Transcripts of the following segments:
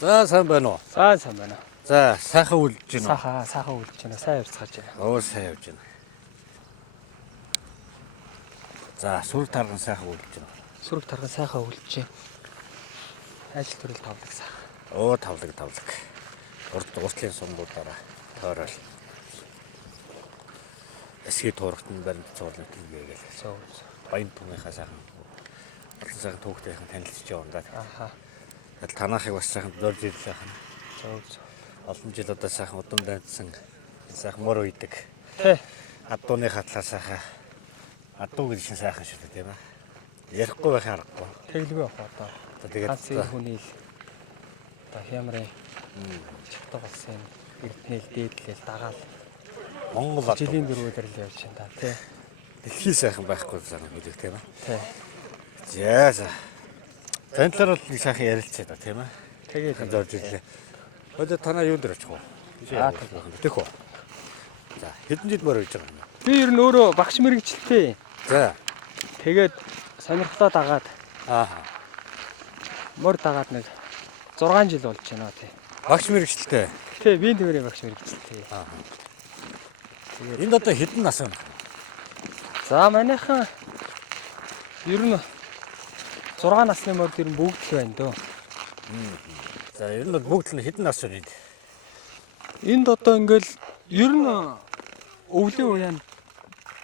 За сайн байна уу? За сайн байна. За сайхан үлдэж байна уу? Сайхан үлдэж байна. Сайн явцгааж байна. Оо сайн явж байна. За сүр тарган сайхан үлдэж байна. Сүрэг тарган сайхан үлдэж байна. Ажил төрөл тавлаг сайхан. Оо тавлаг. Уртлын сумгуудаараа тойрол. Эсгийн туурахт нь баримт цуулаад ингээгээл. Зөв. Баян түүнийхээ сайхан. Уртлын сайхан түүхтэйхэн танилцж явна да. Аха. Тэгэл танаахыг бас сайхан дөрж ирлээ хань. Зөв. Олон жил одоо сайхан удам дайцсан сайхан мөр үйдэг. Тэ. Адууны хатлаа сайхан. Адуу гэж шин сайхан шүү дээ тийм ээ. Ярихгүй байх аргагүй. Тэглгүй авах одоо. Тэгээд Ганц энэ хүний л одоо хямрын чигтэг болсон эрдэнэл дээдлэл дагаал Монгол жилийн дөрвөлөр л явж байна та тий. дэлхий сайхан байхгүй зэрэг үлээх тийм ээ. Тий. За. Тань талаар бол нэг сайхан ярилцъя да тийм ээ. Тэгээд Зорж ирлээ. Одоо танаа юу дээр очих вэ? Тэгэх үү. За хэдэн жил мөр үйж байгаа юм. би ер нь өөрөө багш мэрэгчлээ. За. Тэгээд сонирхлоо дагаад Аа. мөр дагаад нэг 6 жил болж байна тий. Багш мэрэгчлээ. Тий, би тэрийн багш мэрэгчлээ. Аа. Энд одоо хэдэн нас байна? За манайхан ер нь 6 насны морд ер нь бүгд л байна дөө. За ер нь бол бүгд л хэдэн нас вэ? Энд одоо ингээл ер нь өвлийн уяанд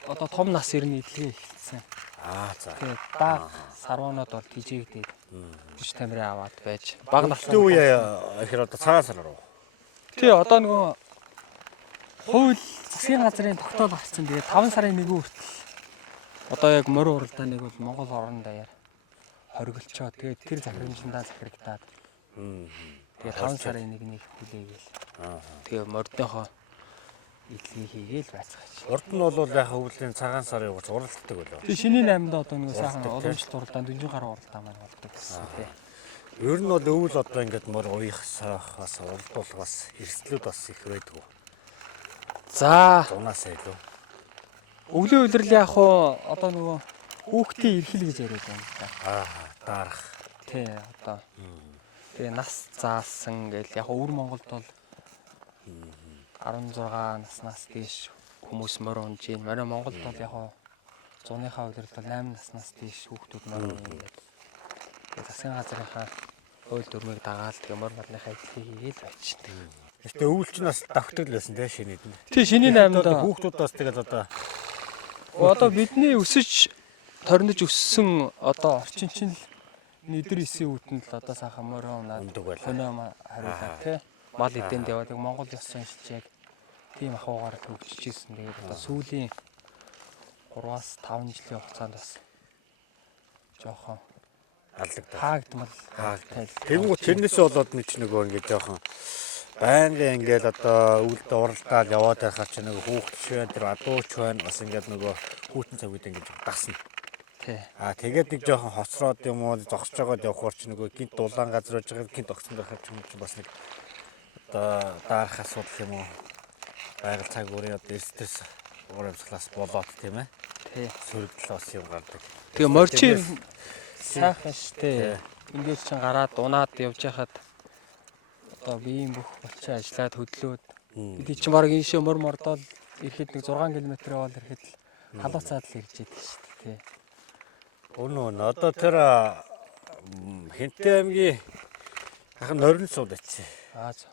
одоо том нас ер нь идэлгээ эхэлсэн. Аа за. Тэгээд баг сарванууд бол тижээгдээд 40 тамирын аваад байж баг насны Өчтөө үе ихэр одоо цагаан сар руу. тий одоо нөгөө хууль засгийн газрын тогтоол гарсан. Тэгээд 5 сарын 1 хүртэл одоо яг морь уралдааныг бол Монгол орон даяар хориглолцоо. Тэгээд тэр захирамжиндаа захирагдаад тэгээд 5 сарын 1-ний хүлээгээл. Тэгээ мордынхоо идэлгээ хийгээл байцгааж. Урд нь бол яг өвлийн цагаан сарын угац уралддаг болоо. Тэгээ шинийн 8-нд одоо нэг сайхан уламжлалт уралдаан 40 гаруй уралдаан маань болдог гэсэн тий. Ер нь бол өвөл одоо ингээд мөр уяах саах бас уралдуулах бас эрсдлүүд бас их байдаг. За, Зунаас илүү. өвлийн улирал яг хуу одоо нөгөө хүүхдийн эрхэл гэж яриад байна л да. Аа дарах. Тий одоо. Тэгээ нас заасан гэл яг өвөр Монголд бол 16 наснаас дээш хүмүүс морь унж ийн. Манай Монголд бол яг хуу зуныхаа улиралд бол 8 наснаас дээш хүүхдүүд морь унж ингээд. Тэгээ засгийн газрынхаа хууль дүрмийг дагаал тэгээ морь малныхаа эдлэгийг хийгээл байчихдаг. Гэтэ өвөлч нас давхдаг л байсан тий шинийд нь. Тий шинийн 8-нд Хүүхдүүд бас тэгэл одоо бидний өсөж торнож өссөн одоо орчин чинь нийтэр 9 үтэнд л одоо сайхан морь унаад өндөг байлаа. хөнөө хариулаад тий мал эдэнд яваад Монгол ёс заншилж яг тийм ахуйгаар хөгжиж ирсэн. Тэгээд одоо сүүлийн 3-аас 5 жилийн хугацаанд бас жоохон алагдав. хаагдмал. Тэнгүү тэрнээсээ болоод нэг ч нөгөө ингээд жоохон байнгын ингээд одоо өвөлдө уралдаал яваад байхаар ч нэг хүүхдч байна тэр адууч байна бас ингээд нөгөө хүүтэн цагууд ингээд дасна. Тий. Тэгээд нэг жоохон хоцроод юм уу зогсож байгаад явхаар ч нөгөө гинт дулаан газар байж байгаа гинт огцсон байхаар ч юм бас нэг одоо дарах асуудал юм уу байгаль цаг үеийн одоо стресс урамсгалаас болоод тийм ээ. Тий. Сөрөгдөл бас юм гардаг. Тэгээ морчин сайхан штэ. Ингээд чинь гараад унаад явж хахад одоо биеийн бүх болчин ажиллаад хөдлөөд бид чинь баг ийшээ мор мордоод ирэхэд нэг 6 км явал ирэхэд халууцаад л ирж идэг штэ тий. Өнөө одоо тэр Хэнтэй аймгийн хахан норин сууд очив. Аа зөв.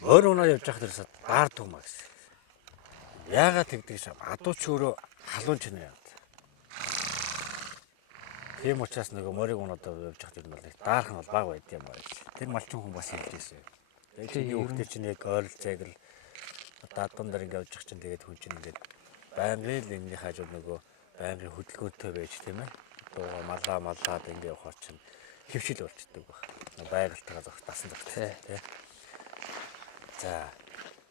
Морь унаа явж байхад ерөөсөд даард юм аа гэсэн. Яагаад тэгдэг шээ? Адууч өөрөө халуун ч нэ яваад. Тийм учраас нөгөө морийг унаад явж байхад ер нь бол даарх нь бол баг байд юм аа. Тэр малчин хүн бас хэлж ирсэн. Тэгээд чиний хүүхдээ чинь яг ойрол зайгэл одоо адуун дээр ингэ явж байгаа чинь тэгээд хүн чинь ингээд байнгын л энэний хажууд нөгөө байнгын хөдөлгөөнтэй байж тийм ээ. Одоо малаад ингэ явахаар чинь хөвшил болчдөг баг. Байгальтайгаа зогс дасан зогс тий. За.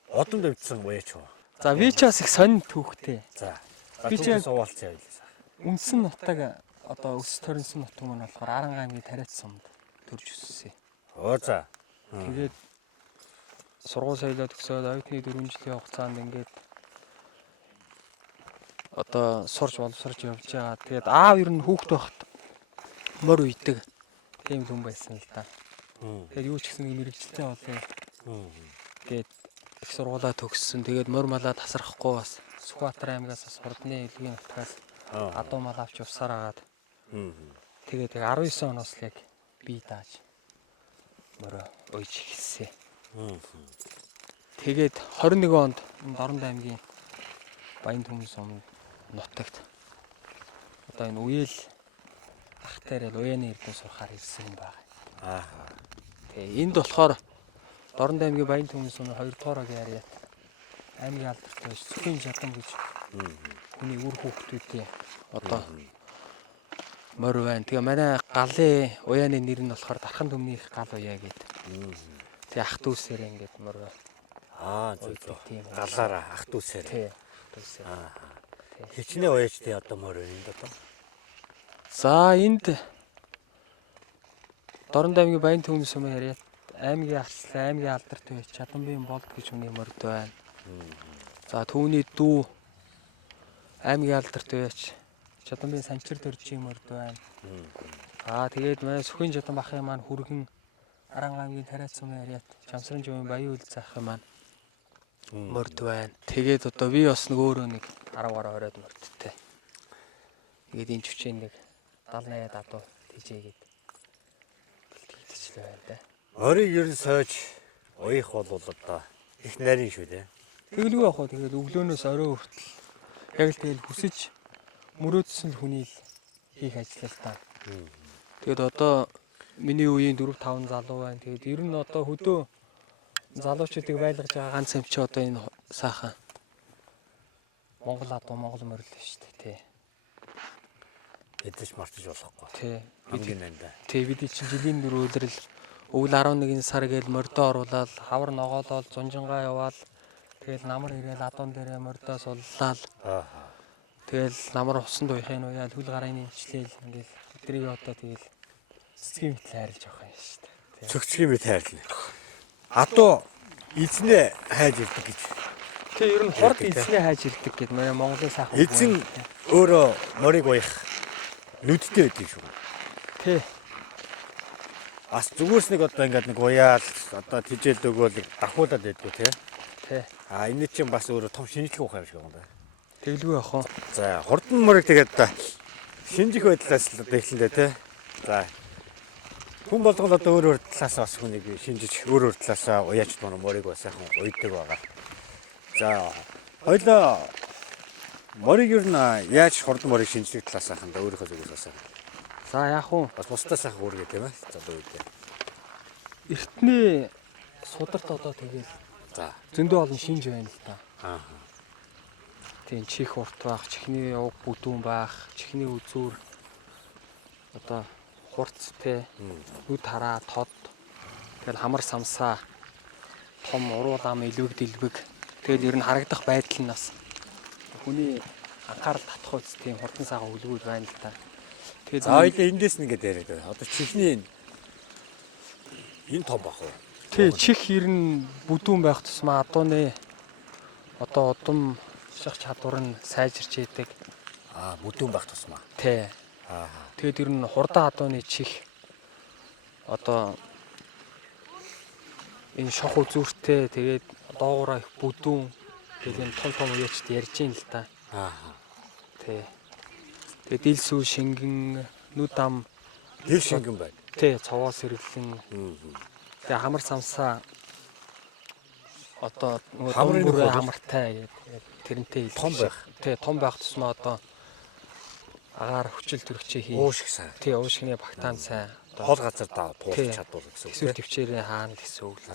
Одон дэвдсэн уяач уу. За би ч бас их сонин түүхтэй. За. Би ч суулцсан явлаа. Үндсэн нутаг одоо өс төрөнсөн нутаг маань болохоор Аран аймгийн Тариат сумд төрж өссөн. Оо за. Тэгээд сургууль соёлоо төгсөөд оюутны 4 жилийн хугацаанд ингээд одоо сурж боловсрож явж байгаа. Тэгээд аав ер нь хүүхэд байхад морь үйдэг тийм хүн байсан л да. Тэгээд юу ч гэсэн нэг мэрэгчлээ болъё. Тэгээд их сургуулаа төгссөн. Тэгээд мөр малаа тасрахгүй бас Сүхбаатар аймгаас бас хурдны элгийн нутгаас адуу мал авч явсаар агаад. Тэгээд 19 оноос л яг бие дааж мөрөө уйж эхэлсэн. Тэгээд 21 онд Дорнод аймгийн Баян Түмэн сум нутагт одоо энэ үеэл ах дээр уяаны эрдэнэ сурахаар ирсэн юм байна. Тэгээ энд болохоор Дорнод аймгийн Баян Түмэн сумын 2 дугаар яриад аймгийн алдартай байж Сүхийн жадам гэж хүний үр хүүхдүүдийн одоо морь байна. Тэгээ манай галын уяаны нэр нь болохоор Дархан Түмнийх гал уяа гэдэг. Тэгээ ах дүүсээр ингээд морь. Тийм. Галаараа ах дүүсээр. Тий. Дүүсээр. Хичнээн уяачтай одоо морь байна энэ одоо. За энд Дорнод аймгийн Баян Түмэн сумын яриад аймгийн арслан аймгийн алдартай байж Чадамбын болд гэж хүний морьд байна. За түүний дүү аймгийн алдартай байж Чадамбын санчир дөржийн морьд байна. Тэгээд манай Сүхийн жадам ахын маань хүргэн Аран аймгийн Тариац сумын яриад Чамсрын жимийн Баян үйл захын маань морьд байна. Тэгээд одоо би бас нэг өөрөө нэг 10 гаруй оройд морьдтэй. Тэгээд энэ чүчээ нэг 70-80 адуу тийжээгээд бэлтгэжлээ байна да. Орыг ер нь сойж уяах бол одоо их нарийн шүү дээ. Тэгэлгүй яг хоо тэгээд өглөөнөөс орой хүртэл яг л тэгэл хүсэж мөрөөдсөн хүний л хийх ажил л та. Тэгээд одоо миний үеийн 4-5 залуу байна. Тэгээд ер нь одоо хөдөө залуучуудыг байлгаж байгаа ганц юм чи одоо энэ сайхан Монгол адуу Монгол морил шүү дээ тий. Эдэж мартаж болохгүй. Тий. Хамгийн энэ. Тий бид чинь жилийн 4 өдрөл өвөл 11 сар гээл мордоо оруулаад хавар ногоолол зунжингаа яваал тэгэл намар ирээл адуун дээрээ мордоо суллаад тэгэл намар усан дуйхын уяал хөл гарын нэмчлээл ингээл эдрийг одоо тэгэл цэцгийн мэт хайрлаж явах юм шүү дээ. Цогцгийн мэт хайрлна. Адуу эзнээ хайж ирдэг гэж. Тэг ер нь хорд эзнээ хайж ирдэг гэд манай Монголын сайхан. Эзэн өөрөө морийг уяах нүдтэй байдаг шүү. Тий. Бас зүгөөс нэг одоо ингээд нэг уяал одоо тижэл өгөөл давхуулаад байдгүй тий. Тий. Энэ чинь бас өөрөө том шинжлэх ухаан юм шиг байна. Тэглгүй яах вэ? За хурдан морийг тэгээд шинжих байдлаас л одоо эхлэндээ тий. За хүн болгол одоо өөр талаас бас хүнийг шинжиж өөр талаас уяач морийг бас сайхан уйдаг байгаа. За хоёлоо морийг ер нь яаж хурдан морийг шинжлэх талаас хандаа өөрийнхөө зүгээс бас. За яах вэ? Бас бусдаас сайхан үүргээ тийм ээ. Залуу үедээ. Эртний сударт одоо тэгэл За зөндөө олон шинж байна л та. Тийм чих урт байх, чихний уг бүдүүн байх, чихний үзүүр одоо хурц те нүд хараа тод тэгэл хамар самсаа том уруул ам илвэг дэлбэг тэгэл ер нь харагдах байдал нь бас хүний анхаарал татах үс тийм хурдан сайхан үлгүүд байна л та. тэгээд хоёлаа эндээс нь ингээд яриад байна. Одоо чихний энэ том бах уу? Тий чих ер нь бүдүүн байх тусмаа адууны одоо удам шах чадвар нь сайжирч идэг. Бүдүүн байх тусмаа. Тий. Тэгээд ер нь хурдан адууны чих одоо энэ шох үзүүртэй тэгээд доогоороо их бүдүүн тэгээд энэ том уяачд ярьж ийн л та. Тий. Тэгээд дил сүү шингэн нүд ам дил шингэн байна. Тий цовоос сэргэлэн. Тэгээ хамар самсаа одоо нөгөө хамартай гэдэг тэрнтэй том байх. Тий том байх тусмаа одоо агаар хүчил төрөгчөө хий. Уушиг сайн. Тий уушигны багтаан сайн. Хол газар туулах чадвар гэсэн үг. Эсвэл төвчээрээ хаана гэсэн үг л.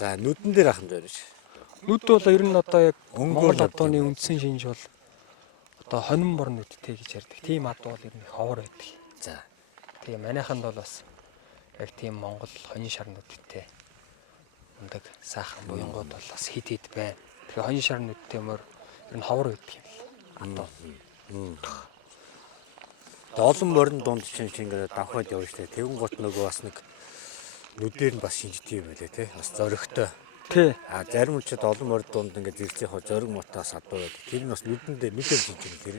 За нүдэн дээр ахын дээр ш. Нүд бол ер нь одоо яг Монгол адууны үндсэн шинж бол одоо хонин бор нүдтэй гэж ярьдаг. Тийм адуу бол ер нь ховор байдаг. За. Тэгээ манайханд бол бас яг тийм Монгол хонин шар нүдтэй ундаг сайхан буянгууд бол бас хид хид байна. Тэгээ хонин шар нүдтэй мөр ер нь ховор байдаг юм л. Адуу. Олон морин дунд чинь ингээд давхад явж штэ. Тэгүн гот нөгөө бас нэг нүдээр нь бас шинжтэй юм байлээ тий. Бас зоригтой. Тий. Зарим хүчид олон морин дунд ингээд зэрцээ хоо зориг мотоос адуу байдаг. Тэр нь бас нүдэндээ шинж юм тэр.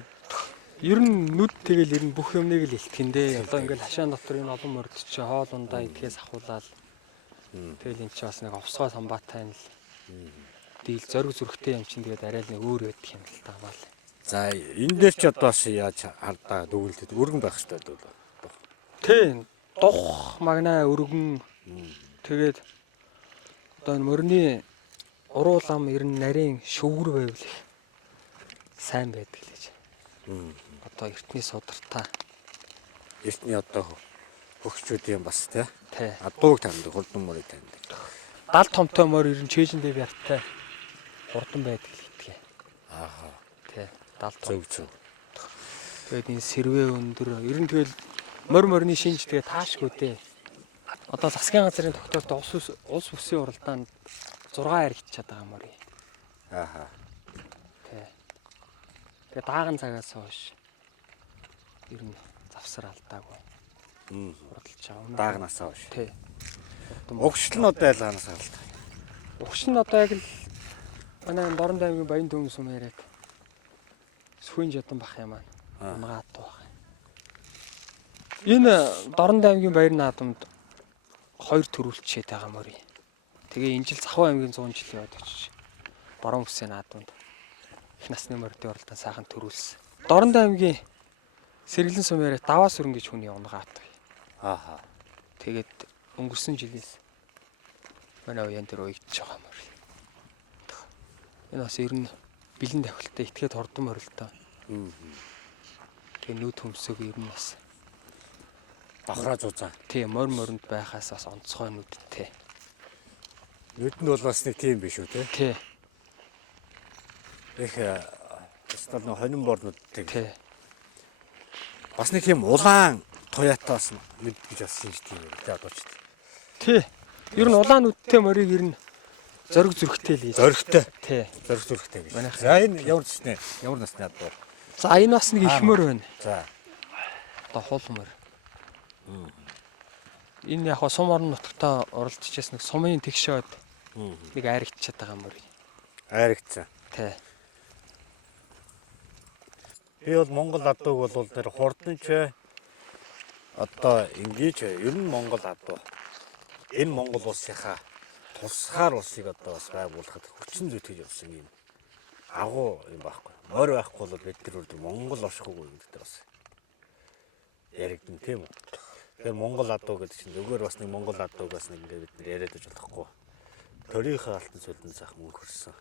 Ер нь нүд тэгэл ер нь бүх юмныг л илтгэндээ. Одоо ингээл хашаан дотор энэ олон морд чи хоол ундаа идгээс ахуулаад тэгэл эн чи бас нэг овсгой самбаатай нь л дийл зориг зүрхтэй юм чинь тэгээд арай л нэг өөр байдаг юм л таамаал. За энэ дээр ч одоо бас яаж хардаа дүгнэлтэд өргөн байх хэрэгтэй бол. Тий. Дух магнаа өргөн тэгээд одоо энэ мөрний уруулам ер нь нарийн шүүгэр байвал их сайн байдаг л гэж. Одоо эртний судартай. Эртний одоо хөгчүүдийн бас тий. Тий. Адууг таньдаг, хурдан мөрийг таньдаг. Дал томтой мөр ер нь чэйжэндээ бяртай хурдан байдаг л гэдгээ. Ааха. Тий. Дал том. Зөв. Тэгээд энэ сэрвээ өндөр ер нь тэгэл морны шинж тэгээ таашгүй дээ. Одоо засгийн газрын тогтоолт улс үсгийн уралдаанд 6 харигдчихад байгаа мөр. Ааха. Тий. Тэгээ дааган цагаас хойш ер нь завсар алдаагүй. Хурдалж байгаа. Даагнасаа хойш. Тий. Угшил нь одоо ялгаанаас алдаа. Угшил нь одоо яг л манай Дорн аймгийн Баян Төмс юм яриад Сүхин жадан бах юм аа. Унгаад байх. Энэ Дорн аймгийн Баяр наадамд 2 төрүүлчээд байгаа мөрий. Тэгээ энэ жил Захуу аймгийн 100 жилийн өд очиж Борон үсгийн наадамд их насны мордын уралдаан сайхан төрүүлсэн. Дорн аймгийн Сэргэлэн сумаар даваа сүрэн гэж хүний унгаад. Ааха. Тэгээд өнгөрсөн жилээс манай уян дээр уягдж байгаа мөр. Энэ бас ер нь бэлэн тавхилтай этгээд хордон морилтой. Тэгээ нүд хөмсөг ер нь бас Бахраа зузаа. тийм морнд байхаас бас онцгой нүдтэй. Нүд нь бол бас нэг тийм биш үү те. Тий. Их стал нөх хонин борнуудтай. Тий. Бас нэг тийм улаан туяатаас нүд гэж бас шинж тийм үү те одооч. Тий. Ер нь улаан нүдтэй морийг ер нь зориг зүрхтэй л гэж. Зоригтой. Тий. Зориг зүрхтэй гэж. Манайх. За энэ ямар ч нэ ямар насны адуу. За энэ бас нэг их мөр байна. За. Одоо хул мөр. Энэ яг сум орон нутагтаа оролцчихсан нэг сумын тэгшөөд нэг айрагчаад байгаа мөр. Айрагцсан. Тий. Би бол Монгол адууг бол тэр хурданч одоо ингэж ер нь Монгол адуу. Энэ Монгол улсынхаа тусгаар улсыг одоо бас байгуулахад хүчин зүйтгэж явсан юм. Агуу юм байхгүй. Морь байхгүй бол бид тэр Монгол оршихгүй юм гэдэг бас яригдэн тийм үү. Тэгэхээр Монгол адуу гэдэг чинь зүгээр бас нэг Монгол адууг бас нэг ингээд бид нар яриад иж болохгүй. Төрийнхөө алтан сүлдэн сайхан мөнгө хөрсөн.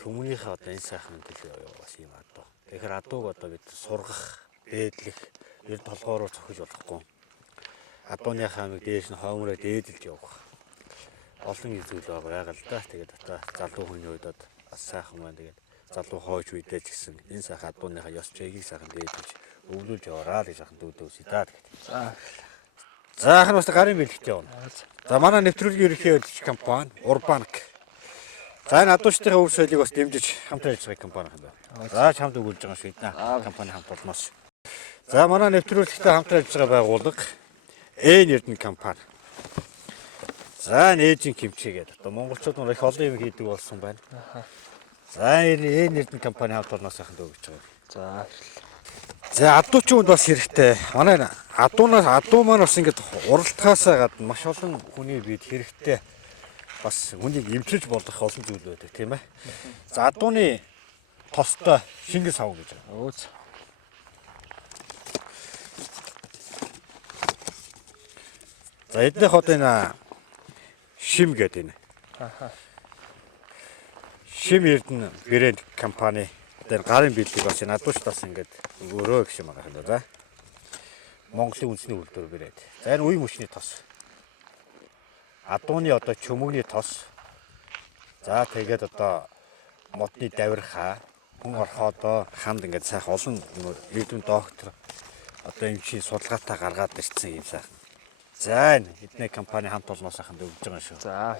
Төмнийхээ одоо энэ сайхан төлөв бас юм адуу. Тэгэхээр адууг одоо бид сургах, дээдлэх, ер нь толгоороо цохиж болохгүй. Адууныхаа нэг дээш нь хоомроо дээдэлж явах. Олон зүйл байгаа л да. Тэгээд одоо залуу хүний үед бас сайхан байна. Тэгээд залуу хойч үедээ ч гэсэн энэ сайхан адууныхаа ёс чэгийг сайхан дээдэлж өвлүүлж яваараа л гэж сайхан дүүдөөсэй даа тэгээд. За хань бас гарын бэлтгэж явна. За манай нэвтрүүлгийн ерөнхий хөтлөгч компани Урбанк. За энэ адуучдын үр соёлыг бас дэмжиж хамтран ажиллах компани юм байна. За хамт өгүүлж байгаа шүү дээ. Компани хамт олноос. За манай нэвтрүүлэгтэй хамтран ажиллаж байгаа байгууллага Эрдэнэ компани. За нээжин кимчи гэдэг. Одоо монголчууд нар их олон юм хийдэг болсон байна. За Эрдэнэ компани хамт олноос сайхан өгч байгаа. За адуучууд бас хэрэгтэй. Манай адуу маань бас ингэж уралдахаасаа гадна маш олон хүний бид хэрэгтэй бас хүнийг эмчилж болох олон зүйл байдаг тийм ээ. За адууны тостой Шингис хав гэж байгаа. Өөц. За эднийх одоо энэ Шим гэдэг энэ. Шим Эрдэнэ брэнд компани дээр гарын бэлгийг бас энэ адуучдаас ингэж өрөө гэх юм байна. За Монголын үндэсний үйлдвэр брэнд. За энэ үе мөчний тос. Адууны одоо чөмөгний тос. За тэгээд одоо модны давирхаа, хүн орхоодоо ханд ингээд сайхан олон эрдэнэ доктор одоо эмчийн судалгаатай гаргаад ирсэн юм сайхан. За эдний компани хамт олноос сайхан өгж байгаа шүү. За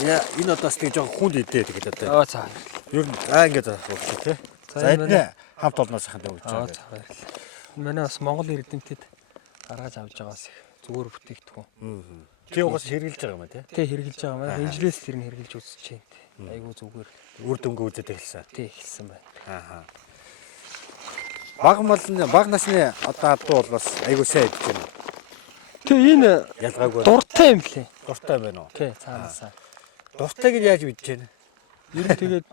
За энэ одоо нэг жоохон хүнд идээ тэгээд одоо. Оо за. Ер нь ингээд болчих тий. За эдний хамт олноос сайхан өгж байгаа. Манай бас Монгол эрдэмтэд гаргаж авч байгаас их зүгээр бүтээгдэхүүн. Чи угаас хэрглэж байгаа юм тий. Тэ хэрглэж байгаа маань инженеэс тэр нь хэрглэж үзэж байна. Айгуу зүгээр. Үр дүнгээ үзээд эхэлсэн. Тэ эхэлсэн байна. Ааха. баг насны одоо адуу бол бас айгуу сайн идэж байна. Тэгээ энэ Ялгаагүй дуртай юм лээ. дуртай байна уу? Тий, цаанаасаа. Дуртайг нь яаж мэдэж байна? Ер нь тэгээд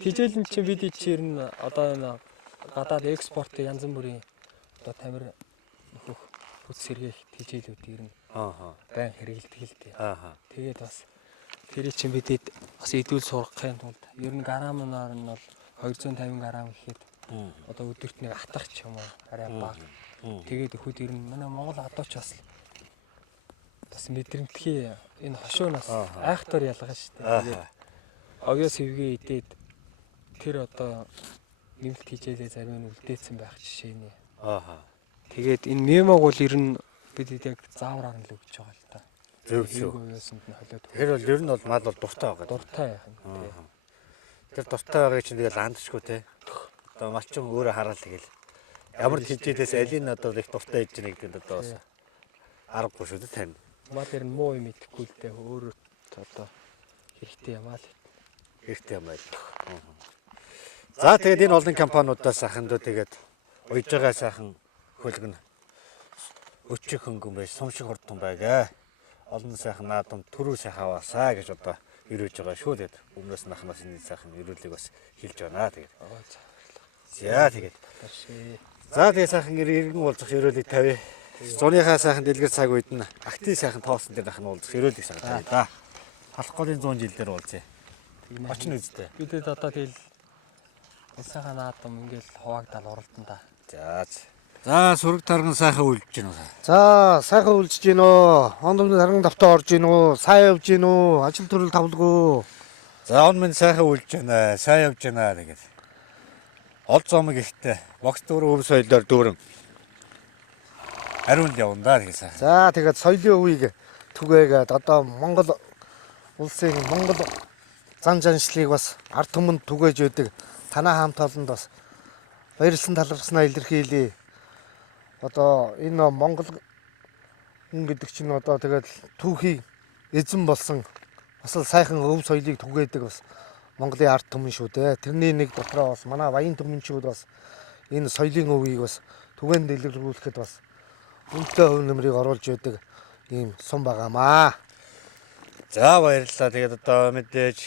тижэл нь чинь бид чи ер нь одоо энэ гадаад экспорт янз бүрийн одоо тамир нөхөх хүч сэргээх тижээлүүд ер нь Аа. байн хэрэгэлдэг л дээ. Аа. Тэгээд бас тэрийг чинь бидэд бас идэвхтэй сургахын тулд ер нь граммаар нь бол 250 грамм гэхэд одоо өдөрт нэг атах ч юм уу арай бага. Тэгээд ихэд ер нь манай Монгол адууч бас мэдрэмтгий энэ хошуунаас айхтар ялгаа шүү дээ. Тэгээд огёс хөвгөө идээд тэр одоо нэмэлт хичээлээ зарим нь үлдээсэн байх жишээ нэ. Аа. Тэгээд энэ мемог бол ер нь бидэд яг заавраар нь л өгч байгаа л та. Зөв. Өгөөсөнд нь холиод. Тэр бол ер нь бол мал бол дуртай байгаа. Дуртай яах юм тий. Тэр дуртай байгааг чинь тэгэл андчгүй те. Одоо малчин өөрөө хараад тэгэл ямар хичээлээс алийг одоо их дуртай хийж байгаа гэдэг одоо бас аргагүй шүү дээ тань. Мал ер нь муу юм идэхгүй л дээ өөрөө одоо хэрэгтэй юм аа л. Хэрэгтэй юм байл. За тэгээд энэ олон компаниудаас ахын дөө тэгээд уйж байгаа сайхан хөлгөн өчиг хөнгөн байж сумшиг хурдан байгаа. Олон сайхан наадам төрөө сайхан аваасаа гэж одоо ирүүлж байгаа шүү дээ. Өмнөөс нахнаас энэ сайхан ирүүлэг бас хэлж байна тэгээд. За тэгээд. За тэгээд сайхан иргэн уулзах ирүүлэг тавь. Зуныхаа сайхан дэлгэр цаг үед нь актив сайхан тоосон дээр ахын уулзах ирүүлэг сайхан тавь да. Халах голын 100 жил дээр уулзъя. Очно үстэй. Бидэд одоо тэгэл сайхан наадам ингээл хуваагдал уралдан да. За сүрэг тарган сайхан үлдэж байна уу? За сайхан үлдэж гин үү? Хондомны тарган давтаа орж гин үү? Сайн явж гин үү? Ажил төрөл тавлгүй. За он минь сайхан үлдэж байна. Сайн явж байна тэгээд. Ол зомог ихтэй. Бокс дөрөв өв соёлоор дүүрэн. Ариун явна да тэгээд сайхан. За тэгээд соёлын өвийг түгээгээд одоо Монгол улсын Монгол зан жаншлыг бас ард түмэнд түгээж өгдөг. Танаа хамт олонд бас баярлсан талархснаа илэрхийлье. Одоо энэ Монгол хүн гэдэг чинь одоо тэгээд түүхий эзэн болсон бас л сайхан өв соёлыг түгээдэг бас Монголын ард түмэн шүү дээ. Тэрний нэг дотроо бас манай баян түмэнчүүд бас энэ соёлын өвийг бас түгээн дэлгэрүүлэхэд бас үнэтэй хөв нэмрийг оруулж өгдөг ийм сум байгаамаа. За баярлалаа. Тэгээд одоо мэдээж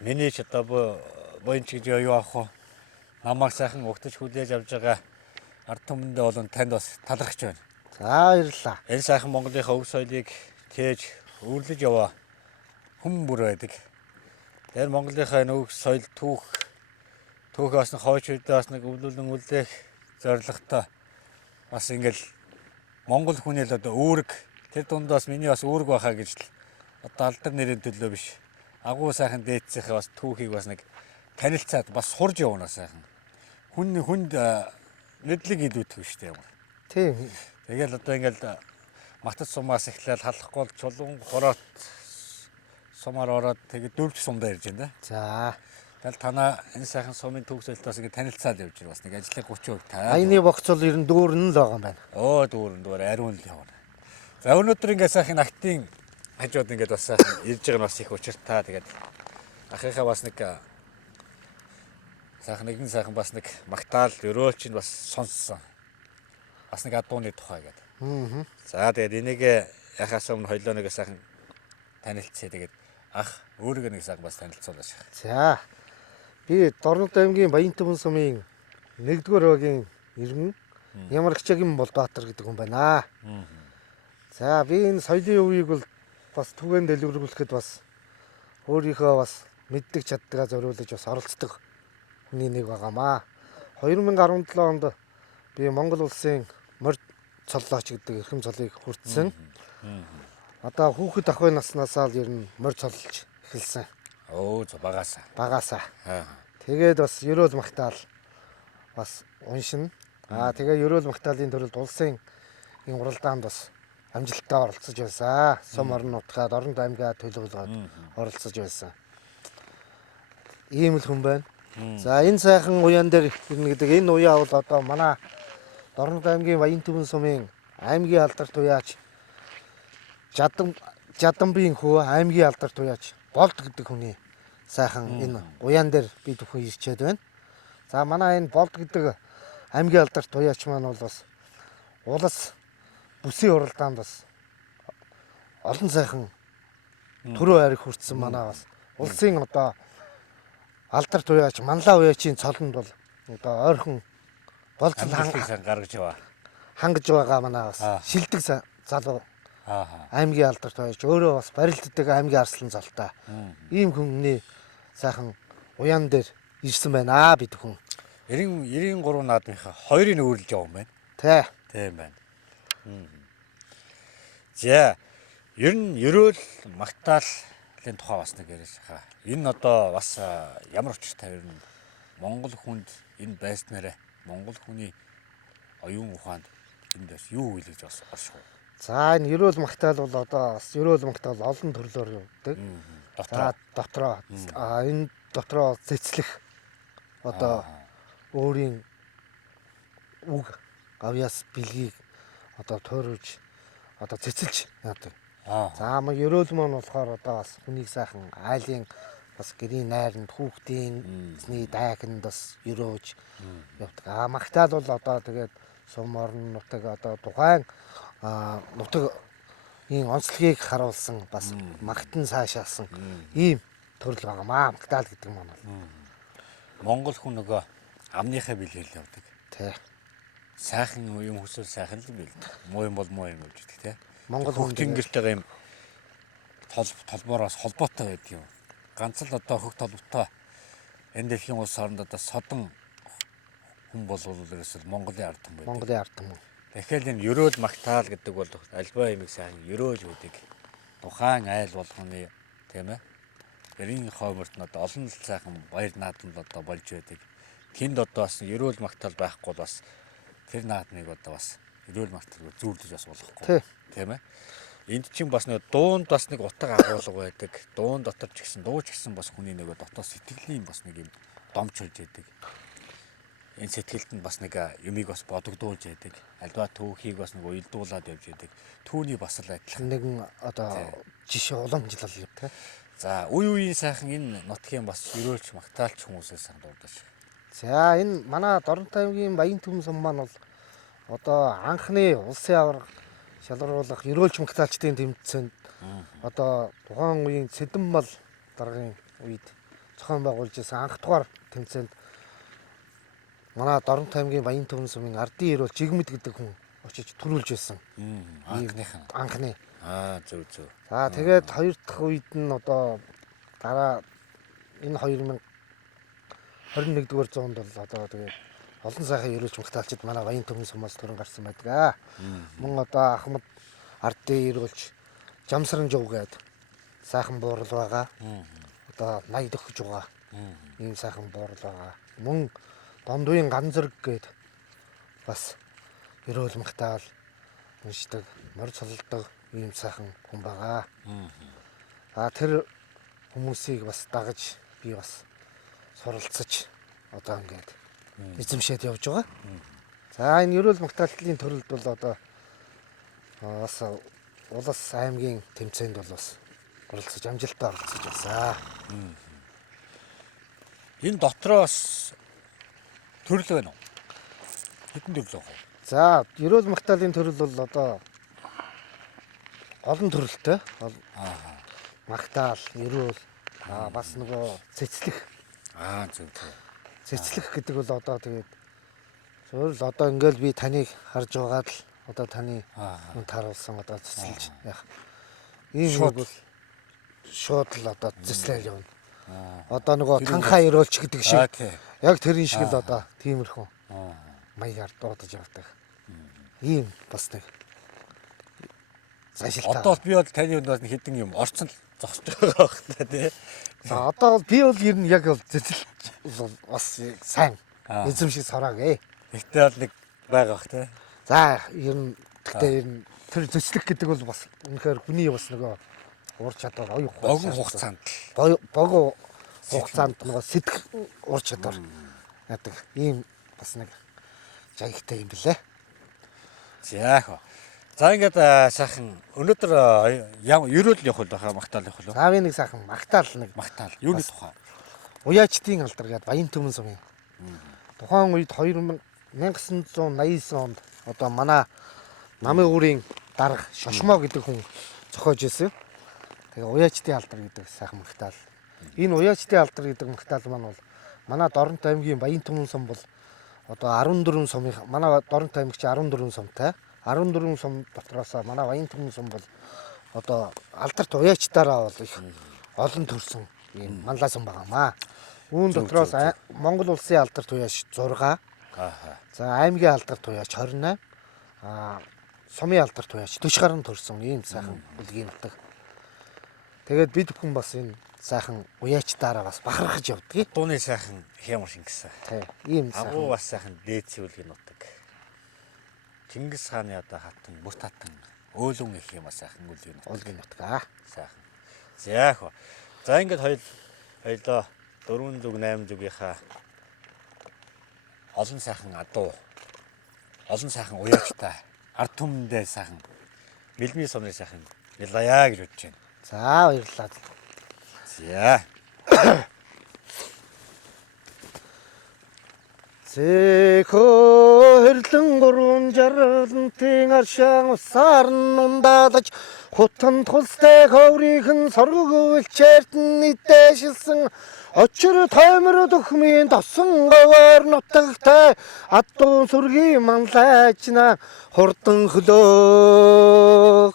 миний ч одоо буянч гэж юу авах вэ? Намайг сайхан өгтөж хүлээж авж байгаа ард түмэндээ болон танд бас талархаж байна. За баярлалаа. Энэ сайхан Монголынхаа өв соёлыг тээж өвлөж яваа хүн бүр байдаг. Тэр Монголынхаа энэ өв соёл түүх бас нэг хойч үедээ бас нэг өвлүүлэн үлдээх зорилготой бас ингээл Монгол хүний л одоо үүрэг тэр дундаас миний бас үүрэг байхаа гэж л одоо алдар нэрийн төлөө биш. Агуу сайхан дээдсийнхээ бас түүхийг бас нэг танилцаад бас сурж явна сайхан. Хүнд мэдлэг илүүдэг шүү дээ ямар. Тийм. Тэгэл одоо ингээл матад сумаас эхлээл халахгүй чулуун хороот сумаар ороод тэгээд дөрвч сумдаа ирж байна да. За. Тэгэл танаа энэ сайхан сумын төгсөлтөөс ингээд танилцаад явж байна. Бас нэг ажлын 30% таа. Аяны богцол ер нь дүүрэн л байгаа юм байна. Оо дүүр ариун л явна. За өнөөдөр ингээд сайхан актын хажууд ингээд бас сайхан ирж байгаа нь бас их учиртай. Тэгээд ахыхаа бас нэг сайхан нэгэн сайхан бас нэг магтаал өрөөлч нь бас сонссон. Бас нэг адууны тухай гэдэг. Аа. За тэгээд энийг яхаас өмнө хоёлоо нэг сайхан танилцъя. Тэгээд ах өөрийгөө нэг сайхан бас танилцуулаач. За. Би Дорнод аймгийн Баянтүмэн сумын 1-р багийн иргэн Ямархчагийн Болбаатар гэдэг хүн байна. За би энэ соёлын өвийг бол бас түгээн дэлгэрүүлэхэд бас өөрийнхөө бас мэддэг чаддгаа зориулж бас оролцдог хүний нэг байгаамаа. 2017 онд би Монгол улсын морь цоллооч гэдэг эрхэм цолыг хүртсэн. Одоо хүүхэд ахуй наснасаа л ер нь морь цоллож эхэлсэн. Оо за багаасаа. Тэгээд бас ерөөл магтаал бас уншина. Тэгээ ерөөл магтаалын төрөлд улсын энэ уралдаанд бас амжилттай оролцож байсан. Сум орон нутгаад Дорнод аймгаа төлөвлөгөөд оролцож байсан. Ийм л хүн байна. За энэ сайхан уян дээр ирнэ гэдэг энэ уяа бол одоо манай Дорнод аймгийн Баянтүмэн сумын аймгийн алдарт уяач Жадамбийн хөө аймгийн алдарт уяач Болд гэдэг хүний сайхан энэ уян дээр би төхөө ирчээд байна. За манай энэ болд гэдэг аймгийн алдарт туяач маань бол бас улас бүсийн уралдаанд бас олон сайхан төрөө ариг хүртсэн манай бас улсын одоо алдар туяач манлаа уяачийн цолонд бол одоо ойрхон голцол Амжилтыг гаргаж яваа. хангаж байгаа манай бас шилдэг залуу аймгийн алдар туяач өөрөө бас барилддаг аймгийн арслан залтай. Ийм хүний сайхан уян дээр ирсэн байна бид хүн. 93 наадмынхаа хоёрыг өөрлөж явсан байна. Тэ. Тийм байна. За ер нь ерөөл магтаалын тухай бас нэг яриаш хаа. Энэ одоо бас ямар учиртай вэ? Монгол хүнд энэ байснараа Монгол хүний оюун ухаанд энд бас юу хэлж бас орших вэ? За энэ ерөөл магтаал бол одоо бас ерөөл магтаал олон төрлөөр явдаг. За дотроо энэ дотроо цэцлэх одоо өөрийн үг гавьяас бэлгийг одоо тойруулж одоо цэцэлж яадаг. За ама ерөөл маань болохоор одоо бас хүнийг сайхан айлын бас гэрийн найранд хүүхдийн эзний дайханд бас ерөөж явдаг. Магтаал бол одоо тэгээд сум орон нутаг одоо тухайн нутаг ийм онцлогийг харуулсан бас магтан цаашаасан ийм төрөл байгаамаа. Магтаал гэдэг маань бол Монгол хүн нөгөө амныхаа бэлгээл явдаг. Тий. Сайхан юм хүсвэл сайхан л бил. Муу юм бол муу юм гэж тий. Монгол хүүхдийн гэртэйгээ юм толбороос холбоотой байдаг юм. Ганц л одоо хөх толботой энэ дэлхийн улс орнд одоо содон хүн болвол ерөөсөл Монголын ард түмэн байдаг. Монголын ард түмэн. Тэгэхээр энэ ерөөл магтаал гэдэг бол альбаа юмыг сайн ерөөл үүдэг. Тухайн айл болгоны тийм ээ. Гэрийн хойморт нь одоо олон л сайхан баяр наадмал одоо болж байдаг. Тэнд одоо бас ерөөл магтаал байхгүй бол бас тэр наадмыг одоо бас ерөөл магтаал зүүрлэж бас болохгүй. Тийм ээ. Энд чинь бас нэг дуунд бас нэг утга агуулга байдаг. Дуун дотор ч гэсэн дуу ч гэсэн бас хүний нэг дотоод сэтгэлийн бас нэг юм домч болж байдаг. Энэ сэтгэлд нь бас нэг юмыг бас бодогдуулж байдаг. Альва түүхийг бас нэг уялдуулаад явж байдаг. Түүний бас л адилхан нэгэн одоо жишээ уламжлал юм тий. За үе үеийн сайхан энэ нутгийн бас ерөөлч магтаалч хүмүүсээс дурдаж. За энэ манай Доронтой аймгийн Баян Түмэн сум маань бол одоо анхны улсын аварга шалгаруулах ерөөлч магтаалчдын тэмцээнд одоо тухайн үеийн Цэдэнмал даргын үед зохион байгуулж ирсэн анх дугаар тэмцээнд манай Доронтой аймгийн Баян Түмэн сумын ардын ерөөлч Жигмэд гэдэг хүн очиж төрүүлж байсан. Анхны. Зөв. За тэгээд хоёр дахь үед нь одоо дараа энэ 2021-р зуунд бол одоо тэгээд олон сайхан ерөөлч магтаалчид манай Баян Түмэн сумаас төрөн гарсан байдаг. Мөн одоо Ахмад ардын ерөөлч Жамсран жув гээд сайхан буурал байгаа. Одоо 80 дөхөж байгаа. Ийм сайхан буурал байгаа. Мөн Домдуйн Ганзэрэг гээд бас ерөөл магтаал уншдаг, морь цолдог ийм сайхан хүн байгаа. Тэр хүмүүсийг бас дагаж би бас суралцаж одоо ингээд эзэмшээд явж байгаа. За энэ ерөөл магтааллын төрөлд бол одоо бас улас аймгийн тэмцээнд бол бас оролцож амжилттай оролцож байсан. Энэ дотроос төрөл байна уу? Хэдэн төрөл вэ? За ерөөл магтаалын төрөл бол одоо олон төрөлтэй. Магтаал, ерөөл бас нөгөө цэцлэх. Зөв. Цэцлэх гэдэг бол одоо тэгээд зөвл одоо ингээл би таныг харж байгаад л одоо таны хүн таруулсан одоо цэцэлж яах. Ийм үг бол шууд л одоо цэцлэл явна. Одоо нөгөө танхаа ерөөлч гэдэг шиг яг тэрийн шиг л одоо тиймэрхүү маягаар дуудаж явдаг. Ийм бас нэг зашилтаа. Одоо би бол таны өнөөс хэдэн юм орцсон зогсож байгаа байх тий. За одоо би бол ер нь яг бол цэцэлж бас сайн эзэмшиг сараагээ. Ихтэй бол нэг байгаа бах тий. За ер нь гэхдээ ер нь тэр цэцлэх гэдэг бол бас үнэхээр хүний бас нөгөө ур чадвар оюун богино хугацаанд богино хугацаанд нөгөө сэтгэх ур чадвар яадаг ийм бас нэг жагтай юм блэ. За ингээд сайхан өнөөдөр ерөөл явах уу магтаал явах уу? За би нэг сайхан магтаал юуны тухай? Уяачдын алдар гэдэг Баян Түмэн сумын Тухайн үед 1989 онд одоо манай намын үүрийн дарга Шошмоо гэдэг хүн зохиож ирсэн. Тэгээ Уяачдын алдар гэдэг сайхан магтаал. Энэ Уяачдын алдар гэдэг магтаал маань бол манай Дорнот аймгийн Баян Түмэн сум бол одоо 14 сумын манай Дорнот аймаг чи 14 сумтай. 14 сум дотроос манай Баян Түмэн сум бол одоо алдарт Уяачдаараа бол их олон төрсөн ийм манлай сум байгаамаа. Үүн дотроос Монгол улсын алдарт Уяач 6. За аймгийн алдарт Уяач 28. Сумын алдарт Уяач 40 гаруй төрсөн ийм сайхан үлгийн нутаг. Тэгээд бид бүхэн бас энэ сайхан Уяачдаараа бас бахархаж явдгийг. Дууны сайхан хямар шингэсэн. Тий. Ийм сайхан. Агуу бас сайхан дээдсийн үлгийн нутаг. Чингис хааны одоо хатан, бүр татан, өөлөн их юм сайхан үлгийн нутаг. Сайхан. За яг. За ингээд хоёлоо 4 зүг 8 зүгийнхаа олон сайхан адуу, олон сайхан Уяачтай, ард түмэндээ сайхан, бэлмийн сумны сайхан нялаяа гэж бодож байна. За баярлалаа. За. Сэхөрлөн гурван жаргалтын аршаан усаар нундаалж хутан тулстай ховрийнхэн соргогөлчээрт нийтэшилсэн очир таймер дөхмийн тосон говор нутагтай адуун сүргийн манлайчна хурдан хөлөөх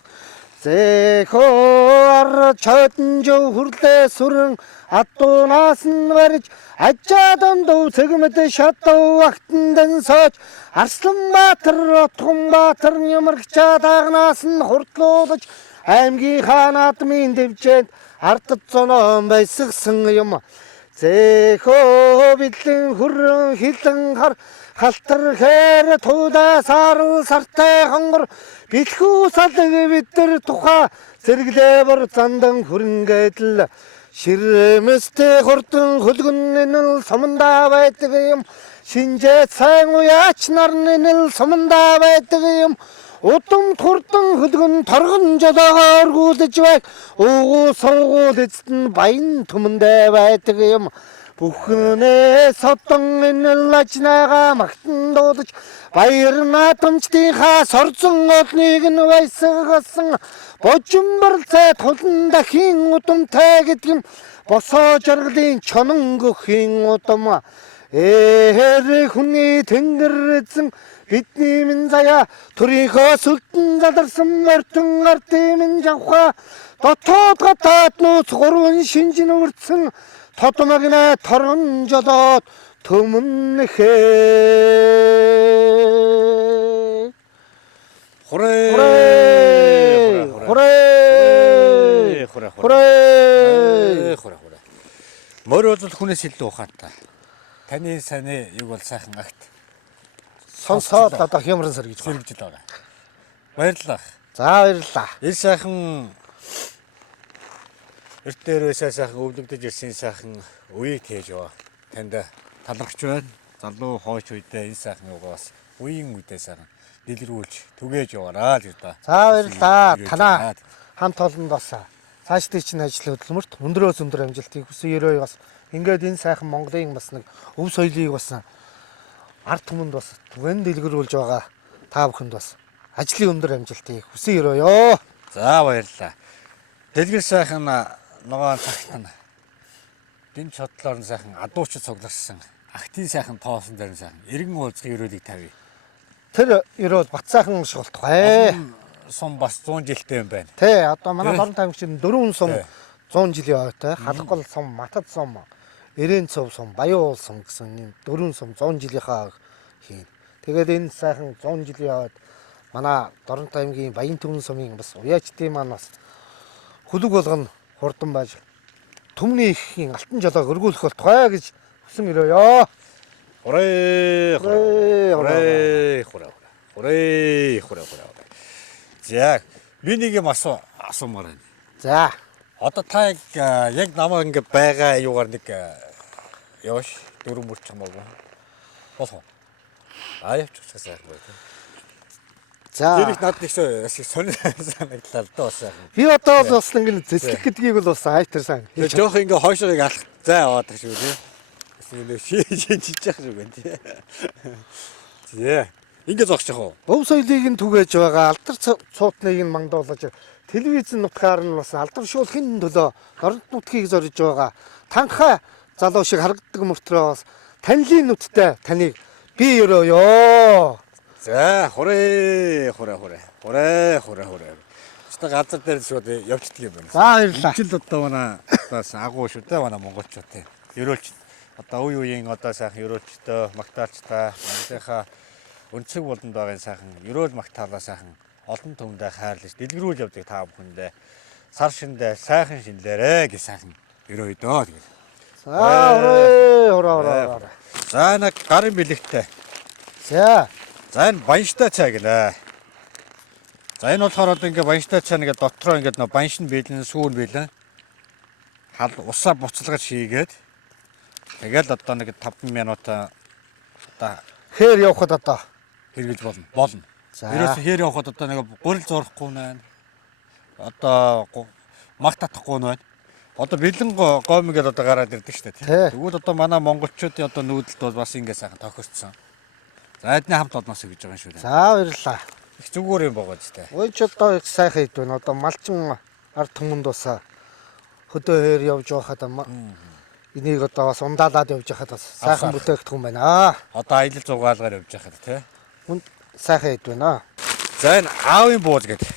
Зэхоор чадан жоо хүрлээ сүрэн адуунаас нь барж ажаадан дуу цэгмэд шатуу вахтандан сууж Арсланбаатар Отгонбаатар ямарчаа дагнаас нь хурдлуулж аймгийнхаа наадмын дэвжээнд ардд зоноон байсгсан юм Зэхөө бидлэн хүрэн хилэн хар халтар хээр туудаа сар сартай хонгор бэлхүү салдаг бидэр тухай зэрэглэбэр зандан хөрөнгөдөл ширэмэстэй хурдан хөлгөн сумандаа байдаг юм шинжээ сайн Уяач нарны сумандаа байдаг юм удам хурдан хөлгөн торгон жолоогоор гүйлж байг уугуу суугуул эзэн Баян Түмэндээ байдаг юм бүхнээ содон лажнаага магтан дуудаж баяр наадамчдынхаа сорзон олныг нь байсгасан божимбарлцай тулан дахин удамтай гэдэг юм босоо жаргалын чонон гөхийн удам ээр хүний тэнгэр эзэн бидний минь заяа төрийнхөө сүлтэн задарсан мөртөн ардын жавха дотоод гадаад нууц гурван шинжин үрдсэн тодмогнэ торгон жолоод төмөнхээ Хүрээ. Мөр бол хүнээс илүү ухаантай. Таны саны юг бол сайхан агт. Сонсоод одоо хямран сэргэж байгаа. Баярлалаа. За баярлалаа. Энэ сайхан эрт дээрээсээ сайхан өвлөгдөж ирсэн сайхан үеийг тээж яваа. Танд талархч байна. Залуу хойч үедээ энэ сайхан югаас үеийн үедээ сайхан дэлгэрүүлж түгээж яваараа л да. За баярлалаа. Танаа хамт олонд бас цаашдын чинь ажил хөдөлмөрт өндрөөс өндөр амжилтыг хүсье бас ингээд энэ сайхан Монголын бас нэг өв соёлыг бас ард түмэнд бас түгээн дэлгэрүүлж байгаа та бүхэнд бас ажлын өндөр амжилтыг хүсье ёо. За баярлалаа. Дэлгэр сайхан ногоон цагтан дэн чодлоор нь сайхан адуучид цугларсан актын сайхан тоосон дээр нь сайхан эргэн уулзах өрөөлийг тавья. Тэр өрөөл бат сайхан шуултгай. Сум бас 100 жилтэй юм байна. Тий, одоо манай Дорнот аймаг чинь 4 сум 100 жилийн ойтой. Халгал сум, Матад сум, Эрээн цов сум, Баян уул сум гэсэн энэ 4 сум 100 жилийнхаа хийн. Тэгээд энэ сайхан 100 жилийн ойд манай Дорнот аймгийн Баян Түмэн сумын бас Уяачдын маань бас хөлөг болгоно хурдан байж түмний ихийн алтан жолоог өргүүлэх болтугай гэж хүсэн өрөөё. Хүрээ. За, би нэг юм асуумаар байна. За. Одоо та яг намайг ингээ байгаа юугаар нэг яваш дөрөв мөрч юм уу? Болох. Аяач усаас байх. За. Тэр их надад их санагдлаа л доо сайхан. Би одоо бол бас ингээ зэслэх гэдгийг бол бас айтар сайн. Жоох ингээ хойшоог алах зай яваад тах шүү дээ. нэг жижиг шүү гэнэ. Тий. Ингэ зогсож яах вэ? Өв соёлыг нь түгээж байгаа алдар цуутныг нь мандуулж телевизэн нутгаар нь бас алдаршуулахын төлөө орон нутгийг зорж байгаа. Танхаа залуу шиг харагддаг мөртрөө бас танилын нүдтэй таныг би өрөөё. За хүрээ. Өстө газар дээр шууд явчихдаг юм байна. За баярлалаа. Жил одоо манай бас агуу шүү дээ манай монголчууд те. Ерөөлч одоо үеийн одоо сайхан ерөөлчтэй, магтаалчтай, манайхаа өнцөг болонд байгаа сайхан ерөөл магтаалаа сайхан олон түмдээ хайрлаж дэлгэрүүлж явдаг та бүхэндээ сар шиндээ сайхан шинлээрэ гэж сайхан ерөөе дөө тэгээд. За өрөө. За нэг гарын бэлэгтэй. За За энэ банштай цай гэлээ. За энэ болохоор одоо ингээ банштай цай нэгэ дотроо ингээ нөө баншин бэлэн сүүн бэлэн хал усаа буцалгаж хийгээд тэгэл одоо нэг 5 минут одоо хээр явахад одоо хэрэгж болно. За. Ерөөсө хээр явахад одоо нэг гурил зурхгүй нэ. Одоо мах татахгүй нэ. Одоо бэлэн гомигээд одоо гараад ирдэг шүү дээ. Тэгвэл одоо манай монголчуудын одоо нүүдэлд бол бас ингэ сайхан тохирцсон. За эдний хамт олноос гэж байгаа юм шүү дээ. за баярлалаа. Их зүгээр юм байгаа ч дээ. Ой ч одоо их сайхан хэд байна. Одоо малчин ард түмэнд бас хөдөө хээр явж байхад энийг одоо бас ундаалаад явж байхад бас сайхан бүтээгдэхүүн байна. Одоо аялал зугаалгаар явж байхад тий. Сайхан хэд байна. За энэ аавын бууз гэдэг.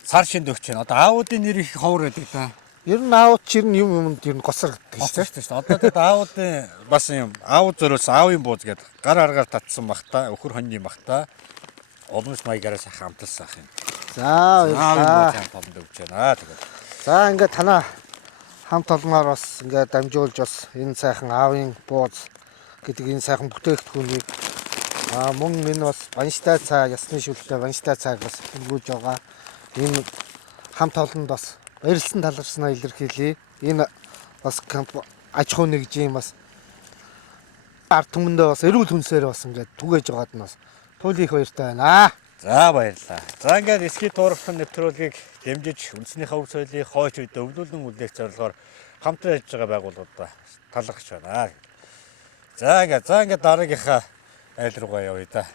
Сар шинд өгч байна. Одоо аавуудын нэр их ховор байдаг да. Ер нь аауд ч юм юмд ер нь госрогддог шүү дээ. шүү дээ. Одоо тэгээд аавуудын бас юм аауд зөрөөс аавын бууз гэдэг. Гар аргаар татсан махта, өхөр хоньны махта олонс маягаараа сайхан амталсан ах юм. За баярлалаа. Хамт олонд өгч байна. Тэгээд. За ингээд танаа хамт олноор бас ингээд дамжуулж бас энэ сайхан аавын бууз гэдэг энэ сайхан бүтээгдэхүүнийг мөн энэ бас банштай цай, ясны шүлтэй банштай цайг бас хөргүүлж байгаа. Энэ хамт олонд бас баярлсан талархснаа илэрхийлье. Энэ бас аж ахуй нэгжийн бас ард түмэндээ бас эрүүл хүнсээр бас ингээд түгээж байгаад нь бас туйлын их баяртай байна. За баярлалаа. За ингээд эсхий туурхтан нэвтрүүлгийг дэмжиж үндэснийхээ өв соёлыг хойч үед өвлүүлэн үлдээх зорилгоор хамтран ажиллаж байгаа байгууллагуудаа талархаж байна. За ингээд дараагийнхаа айл руугаа явъя да.